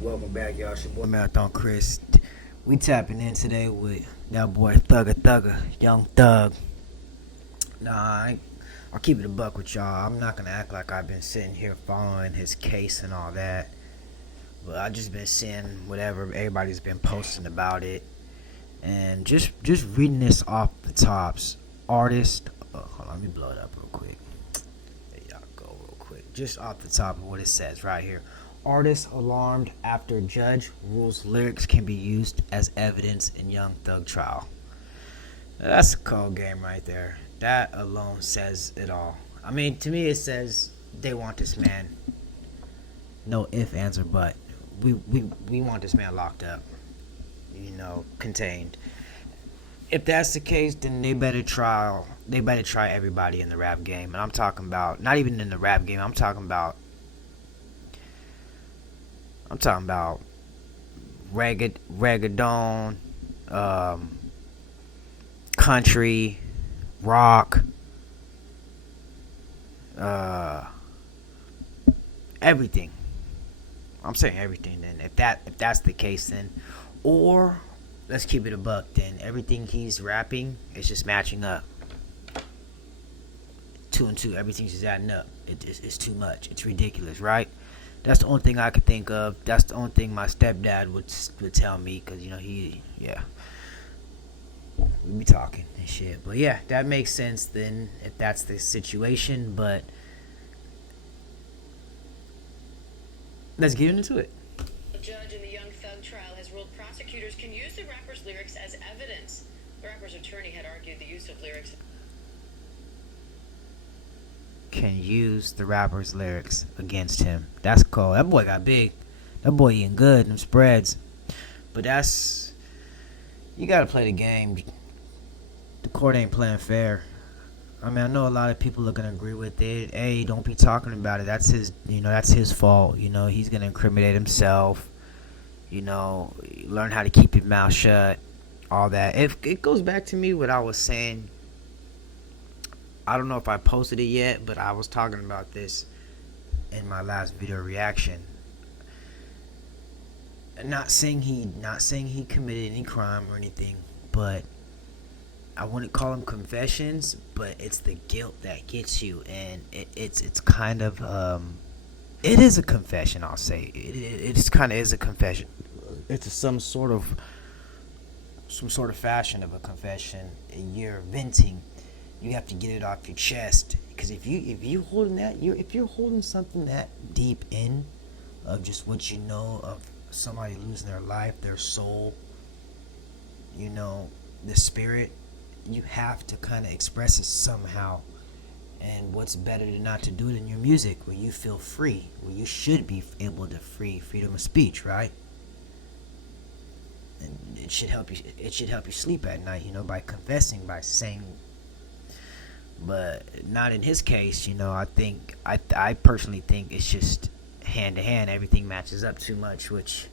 Welcome back, y'all. It's your boy Marathon Chris. We tapping in today with that boy Thugger, Young Thug. I'll keep it a buck with y'all. I'm not gonna act like I've been sitting here following his case and all that, but I just been seeing whatever everybody's been posting about it, and just reading this off the tops. Artist, hold on, let me blow it up real quick. There y'all go, real quick. Just off the top of what it says right here. Artist alarmed after judge rules lyrics can be used as evidence in Young Thug trial. That's a cold game right there. That alone says it all. I mean, to me, it says they want this man. No if, ands, or but. We want this man locked up. Contained. If that's the case, then they better try. They better try everybody in the rap game, and I'm talking about not even in the rap game. I'm talking about reggaeton, country, rock, everything. I'm saying everything. Then, if that's the case, then, or let's keep it a buck. Then everything he's rapping is just matching up. Two and two, everything's just adding up. It's too much. It's ridiculous, right? That's the only thing I could think of. That's the only thing my stepdad would tell me, because we be talking and shit. But yeah, that makes sense then if that's the situation. But let's get into it. The judge in the Young Thug trial has ruled prosecutors can use the rapper's lyrics as evidence. The rapper's attorney had argued the use of lyrics Can use the rapper's lyrics against him. That's cool. That boy got big. That boy eating good. Them spreads. But you gotta play the game. The court ain't playing fair. I mean, I know a lot of people are gonna agree with it. Hey, don't be talking about it. That's his fault. He's gonna incriminate himself. Learn how to keep your mouth shut. All that. It goes back to me what I was saying. I don't know if I posted it yet, but I was talking about this in my last video reaction. Not saying he committed any crime or anything, but I wouldn't call them confessions, but it's the guilt that gets you, and it's kind of it is a confession. I'll say it kind of is a confession. It's some sort of fashion of a confession. You're venting. You have to get it off your chest, because if you're holding something that deep in of just what you know of somebody losing their life, their soul, the spirit, you have to kind of express it somehow. And what's better than not to do it in your music, where you feel free, where you should be able to freedom of speech, right? And it should help you sleep at night, by confessing, by saying. But not in his case. I personally think it's just hand to hand. Everything matches up too much, which,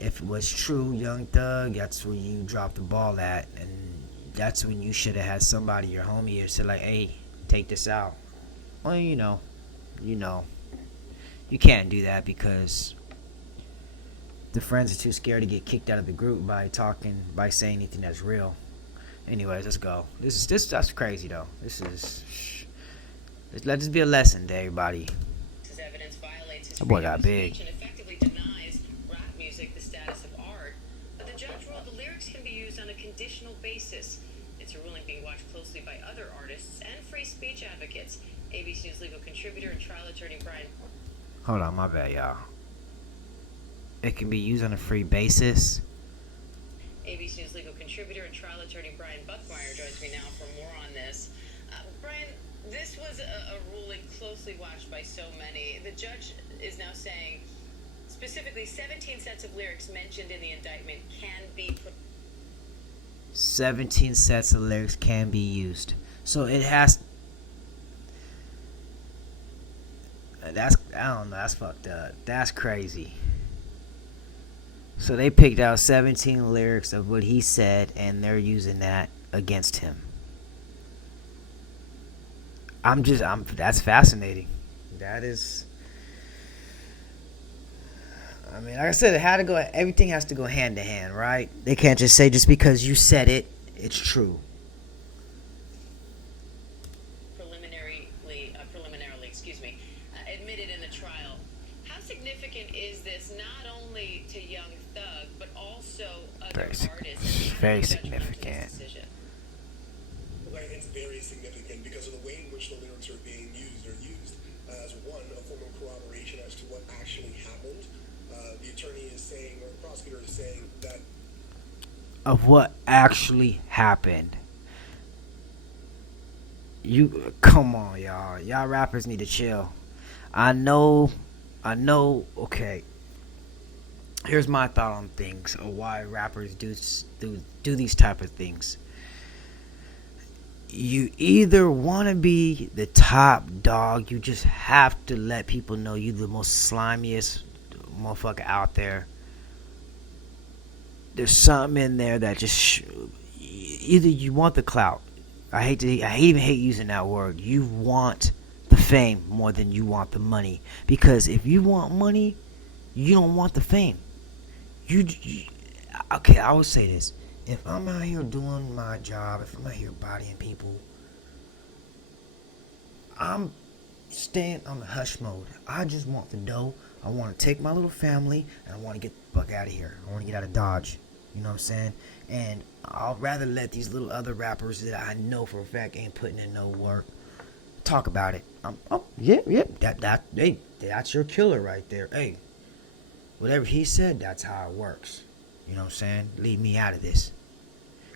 if it was true, Young Thug, that's where you dropped the ball at, and that's when you should have had somebody, your homie, or said like, "Hey, take this out." Well, you can't do that, because the friends are too scared to get kicked out of the group by saying anything that's real. Anyways, let's go. That's crazy though. Let this be a lesson to everybody. as evidence violates his That boy freedom got of big. speech and effectively denies rap music the status of art. But the judge ruled the lyrics can be used on a conditional basis. It's a ruling being watched closely by other artists and free speech advocates. ABC News legal contributor and trial attorney Brian. Hold on, my bad, y'all. It can be used on a free basis. ABC News legal contributor and trial attorney Brian Buckmeyer joins me now for more on this. Brian, this was a ruling closely watched by so many. The judge is now saying specifically 17 sets of lyrics mentioned in the indictment can be 17 sets of lyrics can be used. So it has. I don't know. That's fucked up. That's crazy. So they picked out 17 lyrics of what he said, and they're using that against him. That's fascinating. That is. I mean, like I said, it had to go. Everything has to go hand to hand, right? They can't just say just because you said it, it's true. Preliminarily, admitted in the trial. How significant is this not only to Young Thug but also other artists? Very significant. Right, it's very significant because of the way in which the lyrics are being used. They're used as one, a form of corroboration as to what actually happened. The attorney is saying, or the prosecutor is saying that Of what actually happened. You come on, y'all. Y'all rappers need to chill. I know. Okay. Here's my thought on things, or why rappers do these type of things. You either want to be the top dog, you just have to let people know you the most slimiest motherfucker out there. There's something in there that just either you want the clout. I even hate using that word. You want the fame more than you want the money, because if you want money, you don't want the fame. Okay, I would say this. If I'm out here doing my job, if I'm out here bodying people, I'm staying on the hush mode. I just want the dough. I want to take my little family, and I want to get the fuck out of here. I want to get out of Dodge. You know what I'm saying? And I'll rather let these little other rappers that I know for a fact ain't putting in no work talk about it. That's your killer right there. Hey, whatever he said, that's how it works. You know what I'm saying? Leave me out of this.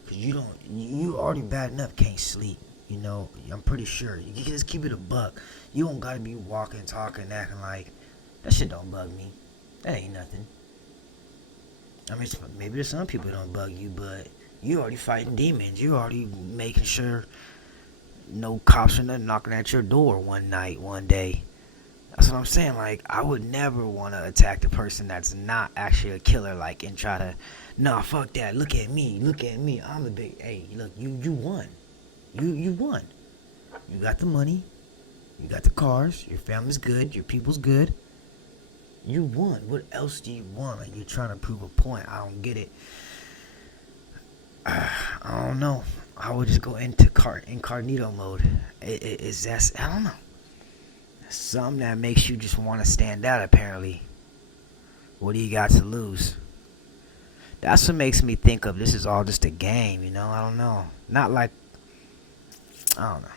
Cause you already bad enough can't sleep. You know, I'm pretty sure. You can just keep it a buck. You don't gotta be walking, talking, acting like that shit don't bug me. That ain't nothing. I mean, maybe there's some people that don't bug you, but you already fighting demons. You already making sure no cops are nothing knocking at your door one day. That's what I'm saying. Like, I would never want to attack the person that's not actually a killer, like, and try to, nah, fuck that. Look at me. I'm the big, hey, look, you won. You won. You got the money. You got the cars. Your family's good. Your people's good. You won. What else do you want? Like, you're trying to prove a point. I don't get it. I don't know. I would just go into incognito mode. I don't know. Something that makes you just want to stand out, apparently. What do you got to lose? That's what makes me think of this is all just a game, you know? I don't know. Not like, I don't know.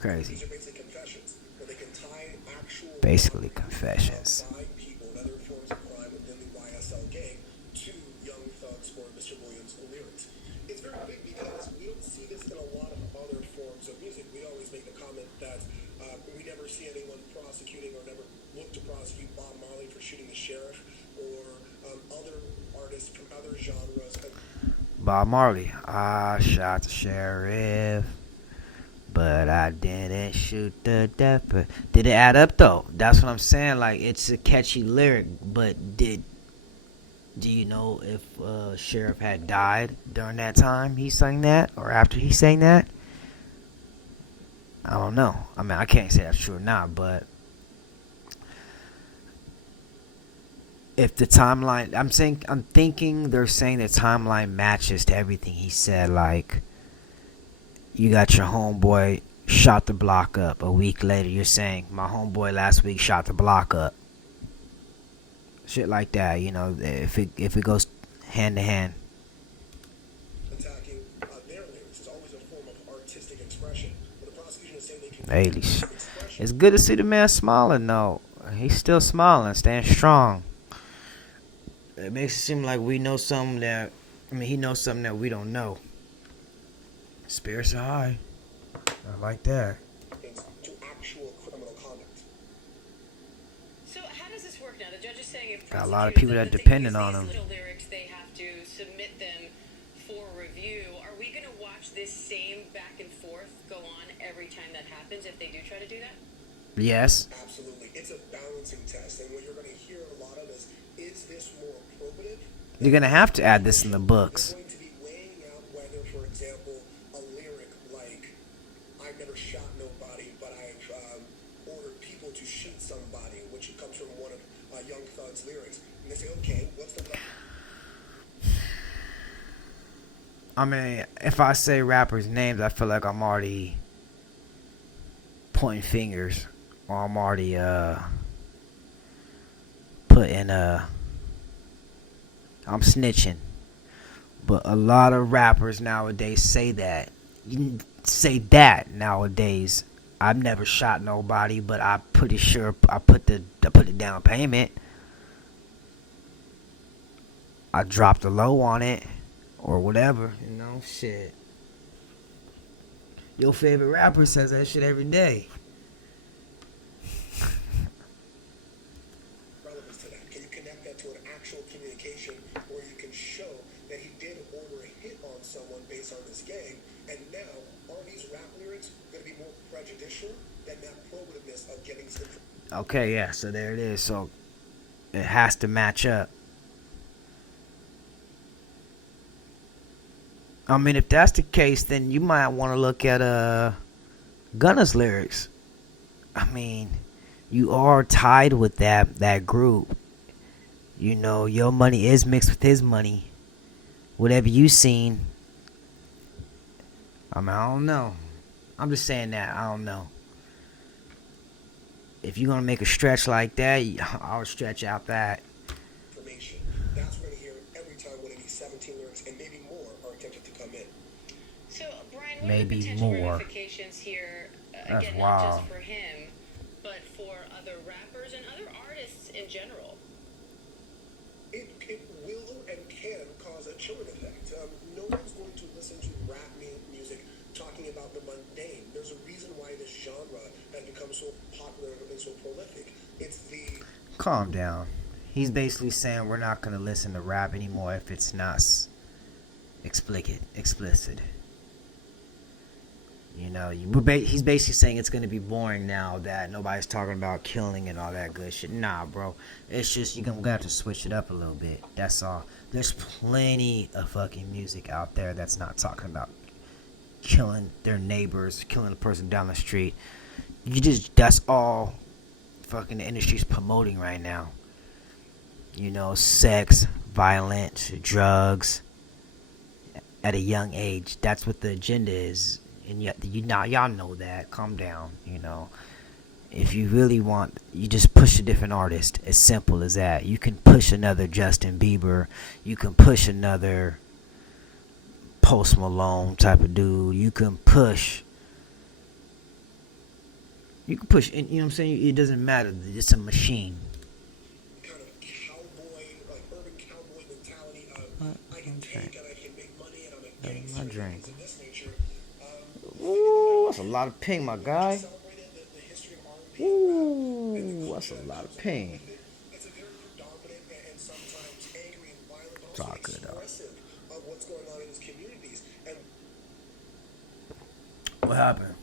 Crazy. these are basically confessions, where they can tie actual Basically confessions. by people and other forms of crime within the YSL gang to Young Thug's or Mr. Williams' lyrics. It's very big because we don't see this in a lot of other forms of music. We always make the comment that we never see anyone prosecuting or never look to prosecute Bob Marley for shooting the sheriff or other artists from other genres. Bob Marley. I shot the sheriff, but I didn't shoot the deputy. Did it add up though? That's what I'm saying. Like, it's a catchy lyric, but do you know if sheriff had died during that time he sang that, or after he sang that? I don't know. I mean, I can't say that's true or not, but if the timeline, I'm thinking they're saying the timeline matches to everything he said. Like, you got your homeboy shot the block up. A week later, you're saying my homeboy last week shot the block up. Shit like that, you know. If it goes hand to hand. Attacking their lyrics is always a form of artistic expression. But the prosecution is saying they can Hey, it's good to see the man smiling though. He's still smiling, staying strong. It makes it seem like we know something that, he knows something that we don't know. Spirits are high. I like that. to actual criminal conduct. So how does this work now? The judge is saying if Got a lot of people that prosecutors, dependent if they on use him. these little lyrics, they have to submit them for review. Are we going to watch this same back and forth go on every time that happens if they do try to do that? Yes. Absolutely. It's a balancing test. And what you're going to hear a lot of is this more probative? You're gonna have to add this in the books. You're going to be weighing out whether, for example, a lyric like, I've never shot nobody, but I've ordered people to shoot somebody, which comes from one of Young Thug's lyrics. And they say, okay, what's the problem? I mean, if I say rappers' names, I feel like I'm already pointing fingers, or I'm already putting I'm snitching. But a lot of rappers nowadays say that. You can say that nowadays. I've never shot nobody, but I'm pretty sure I put the down payment. I dropped the low on it, or whatever, shit. Your favorite rapper says that shit every day. Relevance to that? Can you connect that to an actual communication where you can show that he did order a hit on someone based on this game, and now are these rap lyrics going to be more prejudicial than that probativeness of getting some? Okay, yeah, so there it is. So it has to match up. I mean, if that's the case, then you might want to look at Gunna's lyrics. I mean, you are tied with that group. Your money is mixed with his money. Whatever you seen, I mean, I don't know. I'm just saying that. I don't know. If you're going to make a stretch like that, I would stretch out that. Information. That's what we're going to hear every time one of these 17 lyrics and maybe more are attempted to come in. So, Brian, what Maybe are the potential more. ramifications here, That's again, wild. not just for him, but for other rappers and other artists in general? It will and can cause a chilling effect. No one's going to listen to rap music talking about the mundane. There's a reason why this genre has become so popular and so prolific. It's the... Calm down. He's basically saying we're not going to listen to rap anymore if it's not explicit. He's basically saying it's going to be boring now that nobody's talking about killing and all that good shit. Nah, bro. It's just you're going to have to switch it up a little bit. That's all. There's plenty of fucking music out there that's not talking about killing their neighbors, killing the person down the street. That's all fucking the industry's promoting right now. Sex, violence, drugs at a young age. That's what the agenda is. And yet, y'all know that. Calm down, If you really want, you just push a different artist. As simple as that. You can push another Justin Bieber. You can push another Post Malone type of dude. You can push, and you know what I'm saying? It doesn't matter. It's a machine. kind of cowboy, like urban cowboy mentality of I can take and I can make money and I'm a gangster and things of this nature. Ooh, that's a lot of ping, my guy. Celebrated the history of R&B and rap and the Ooh, that's a culture lot that of comes ping. along with it. It's a very predominant and sometimes angry and violent, but It's also all good, though. expressive of what's going on in his communities. And What happened?